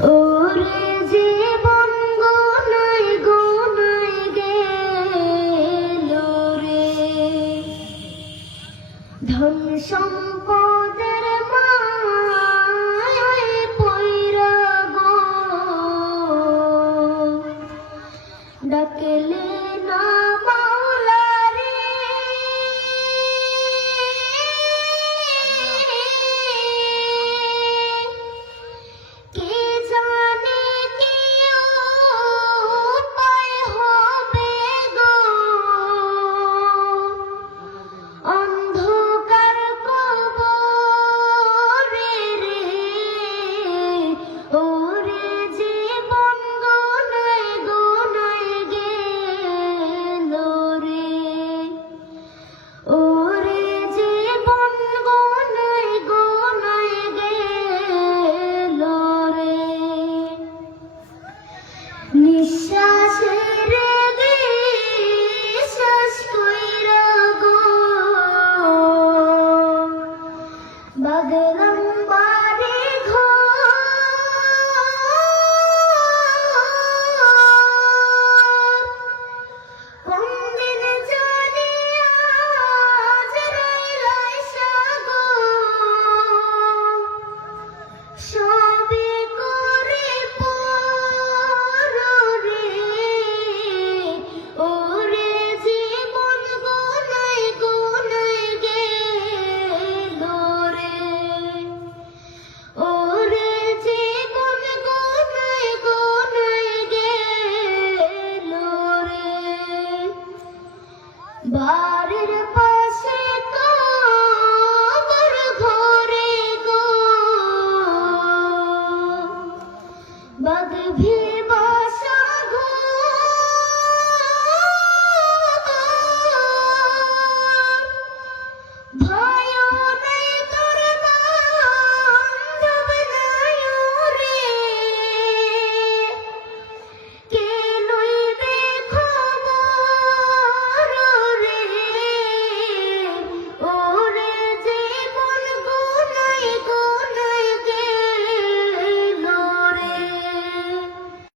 ওরে জীবন গোনায় গোনায় গেল রে, ধন সম্পদের মায়ায় পইরা গো, ডাকলে না মাওলা রে, কে জানে কি উপায় হবে গো, অন্ধকার কবরে রে, ওরে জীবন গোনায় গোনায় গেল রে, ওরে জীবন গোনায় গোনায় গেল রে, নিঃশ্বাসের বিশ্বাস কইরা গো, বাগলাম বাড়ি ঘর, কোনদিন জানি আজরাইল আইসা গো, সবে করে পর রে, ওরে জীবন গোনায় গোনায় গেল রে, ওরে জীবন গোনায় গোনায় গেল রে, বাড়ির পাশে কবর ঘরে গো, বাঘ